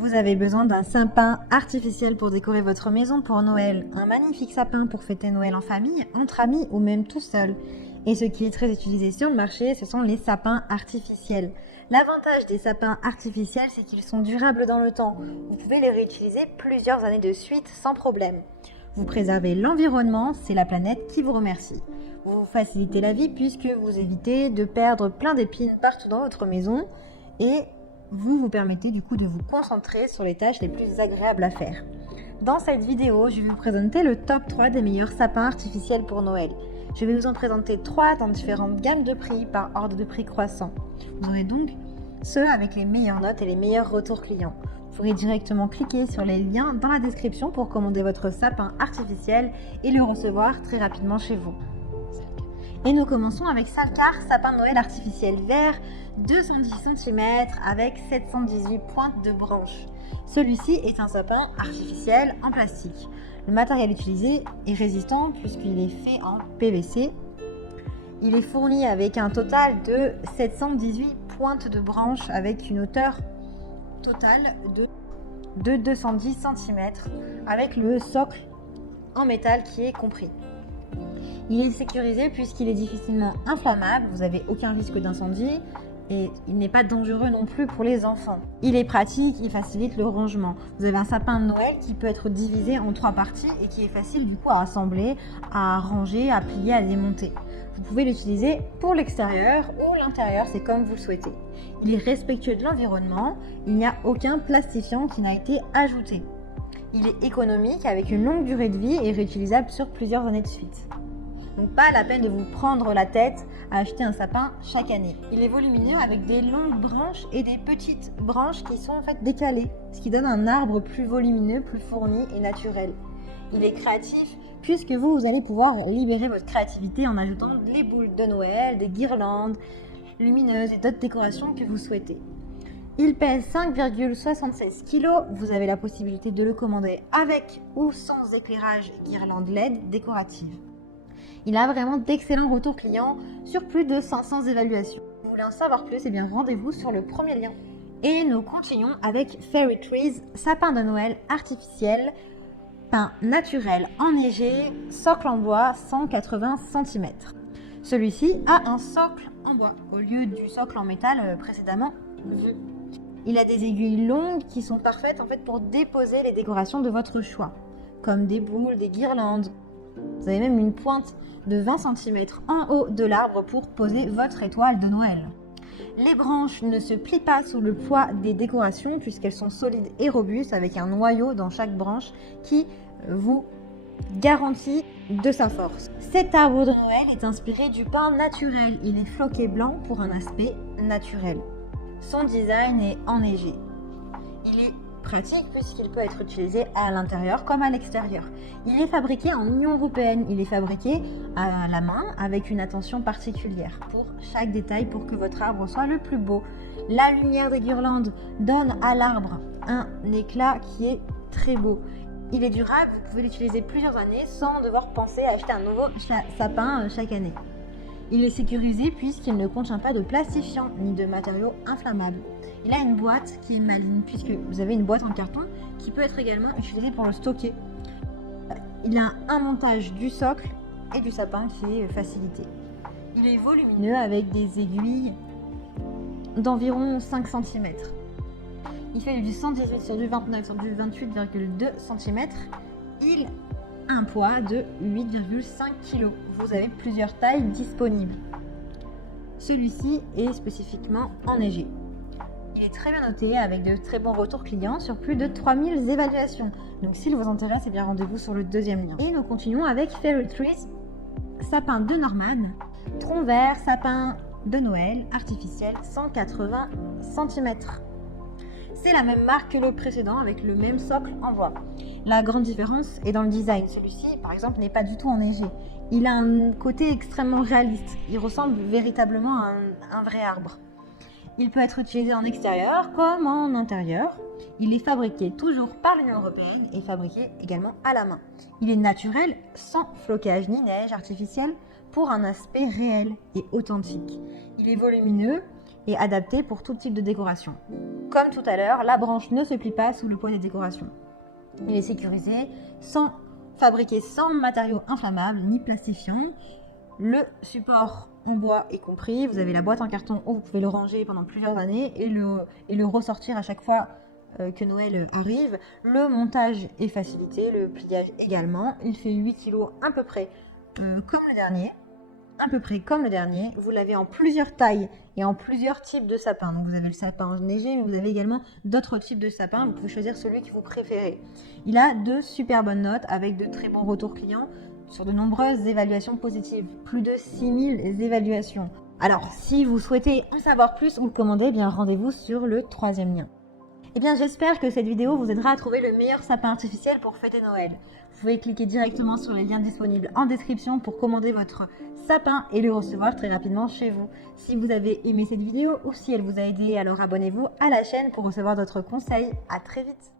Vous avez besoin d'un sapin artificiel pour décorer votre maison pour Noël, un magnifique sapin pour fêter Noël en famille, entre amis ou même tout seul. Et ce qui est très utilisé sur le marché, ce sont les sapins artificiels. L'avantage des sapins artificiels, c'est qu'ils sont durables dans le temps. Vous pouvez les réutiliser plusieurs années de suite sans problème. Vous préservez l'environnement, c'est la planète qui vous remercie. Vous facilitez la vie puisque vous évitez de perdre plein d'épines partout dans votre maison et vous permettez du coup de vous concentrer sur les tâches les plus agréables à faire. Dans cette vidéo, je vais vous présenter le top 3 des meilleurs sapins artificiels pour Noël. Je vais vous en présenter 3 dans différentes gammes de prix par ordre de prix croissant. Vous aurez donc ceux avec les meilleures notes et les meilleurs retours clients. Vous pourrez directement cliquer sur les liens dans la description pour commander votre sapin artificiel et le recevoir très rapidement chez vous. Et nous commençons avec Salcar, sapin de Noël artificiel vert, 210 cm avec 718 pointes de branches. Celui-ci est un sapin artificiel en plastique. Le matériel utilisé est résistant puisqu'il est fait en PVC. Il est fourni avec un total de 718 pointes de branches avec une hauteur totale de 210 cm avec le socle en métal qui est compris. Il est sécurisé puisqu'il est difficilement inflammable, vous n'avez aucun risque d'incendie et il n'est pas dangereux non plus pour les enfants. Il est pratique, il facilite le rangement. Vous avez un sapin de Noël qui peut être divisé en 3 parties et qui est facile du coup à assembler, à ranger, à plier, à démonter. Vous pouvez l'utiliser pour l'extérieur ou l'intérieur, c'est comme vous le souhaitez. Il est respectueux de l'environnement, il n'y a aucun plastifiant qui n'a été ajouté. Il est économique avec une longue durée de vie et réutilisable sur plusieurs années de suite. Donc pas la peine de vous prendre la tête à acheter un sapin chaque année. Il est volumineux avec des longues branches et des petites branches qui sont en fait décalées, ce qui donne un arbre plus volumineux, plus fourni et naturel. Il est créatif puisque vous allez pouvoir libérer votre créativité en ajoutant les boules de Noël, des guirlandes lumineuses et d'autres décorations que vous souhaitez. Il pèse 5,76 kg, vous avez la possibilité de le commander avec ou sans éclairage et guirlande LED décorative. Il a vraiment d'excellents retours clients sur plus de 500 évaluations. Si vous voulez en savoir plus, eh bien rendez-vous sur le premier lien. Et nous continuons avec Fairy Trees, sapin de Noël artificiel, pin naturel enneigé, socle en bois 180 cm. Celui-ci a un socle en bois au lieu du socle en métal précédemment vu. Il a des aiguilles longues qui sont parfaites en fait pour déposer les décorations de votre choix, comme des boules, des guirlandes. Vous avez même une pointe de 20 cm en haut de l'arbre pour poser votre étoile de Noël. Les branches ne se plient pas sous le poids des décorations puisqu'elles sont solides et robustes avec un noyau dans chaque branche qui vous garantit de sa force. Cet arbre de Noël est inspiré du pin naturel. Il est floqué blanc pour un aspect naturel. Son design est enneigé. Il est pratique puisqu'il peut être utilisé à l'intérieur comme à l'extérieur. Il est fabriqué en Union européenne, il est fabriqué à la main avec une attention particulière pour chaque détail pour que votre arbre soit le plus beau. La lumière des guirlandes donne à l'arbre un éclat qui est très beau. Il est durable, vous pouvez l'utiliser plusieurs années sans devoir penser à acheter un nouveau sapin chaque année. Il est sécurisé puisqu'il ne contient pas de plastifiant ni de matériaux inflammables. Il a une boîte qui est maligne puisque vous avez une boîte en carton qui peut être également utilisée pour le stocker. Il a un montage du socle et du sapin qui est facilité. Il est volumineux avec des aiguilles d'environ 5 cm. Il fait du 118 sur du 29 sur du 28,2 cm. Il a un poids de 8,5 kg. Vous avez plusieurs tailles disponibles. Celui-ci est spécifiquement enneigé. Il est très bien noté avec de très bons retours clients sur plus de 3000 évaluations. Donc s'il vous intéresse, eh bien rendez-vous sur le deuxième lien. Et nous continuons avec Fairy Trees, sapin de Norman, tronc vert, sapin de Noël artificiel 180 cm. C'est la même marque que le précédent avec le même socle en bois. La grande différence est dans le design. Celui-ci, par exemple, n'est pas du tout enneigé. Il a un côté extrêmement réaliste. Il ressemble véritablement à un vrai arbre. Il peut être utilisé en extérieur comme en intérieur. Il est fabriqué toujours par l'Union européenne et fabriqué également à la main. Il est naturel, sans flocage ni neige artificielle, pour un aspect réel et authentique. Il est volumineux et adapté pour tout type de décoration. Comme tout à l'heure, la branche ne se plie pas sous le poids des décorations. Il est sécurisé, fabriqué sans matériaux inflammables ni plastifiants. Le support en bois est compris, vous avez la boîte en carton où vous pouvez le ranger pendant plusieurs années et le ressortir à chaque fois que Noël arrive. Le montage est facilité, le pliage également. Il fait 8 kg à peu près comme le dernier. Vous l'avez en plusieurs tailles et en plusieurs types de sapins. Donc vous avez le sapin enneigé, mais vous avez également d'autres types de sapins. Vous pouvez choisir celui que vous préférez. Il a de super bonnes notes avec de très bons retours clients sur de nombreuses évaluations positives. Plus de 6000 évaluations. Alors, si vous souhaitez en savoir plus ou le commander, eh bien rendez-vous sur le 3e lien. Eh bien, j'espère que cette vidéo vous aidera à trouver le meilleur sapin artificiel pour fêter Noël. Vous pouvez cliquer directement sur les liens disponibles en description pour commander votre sapin et le recevoir très rapidement chez vous. Si vous avez aimé cette vidéo ou si elle vous a aidé, alors abonnez-vous à la chaîne pour recevoir d'autres conseils. À très vite.